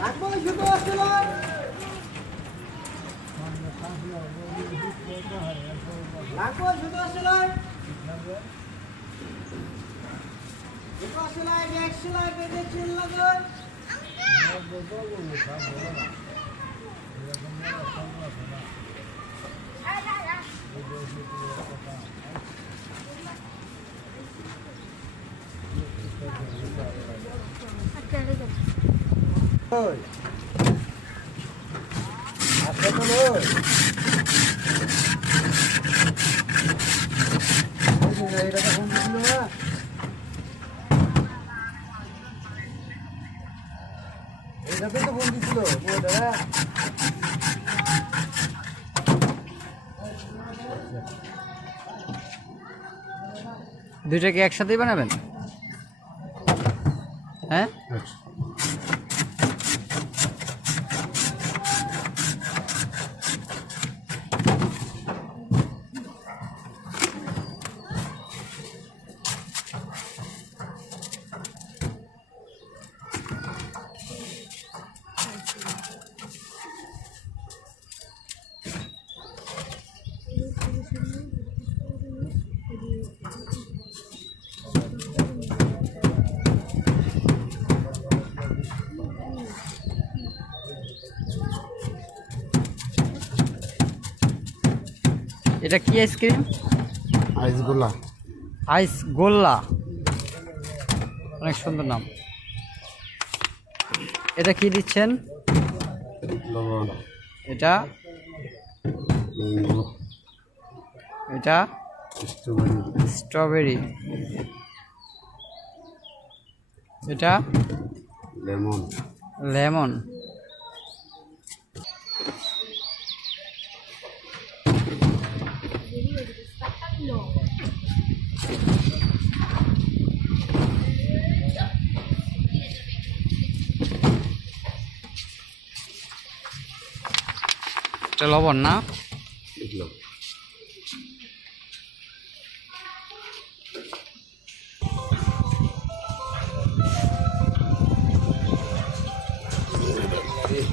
লাগবো শুধু আসছিল লাগবো শুধু আসছিল শুধু আসছিল এক সেলাই বেঁধে চিল লাগবে আচ্ছা তো এটা তো ফোন দিছিল না এটাতে তো ফোন দিছিল দাদা দুইটা কি একসাথেই বানাবেন? হ্যাঁ, এটা কি আইসক্রিম? আইসগোলা। আইস গোল্লা, অনেক সুন্দর নাম। এটা কি দিচ্ছেন? লবণ। এটা ম্যাঙ্গো। এটা স্ট্রবেরি। স্ট্রবেরি। এটা লেমন। লেমন। এটা লবণ না? দেখলাম। এই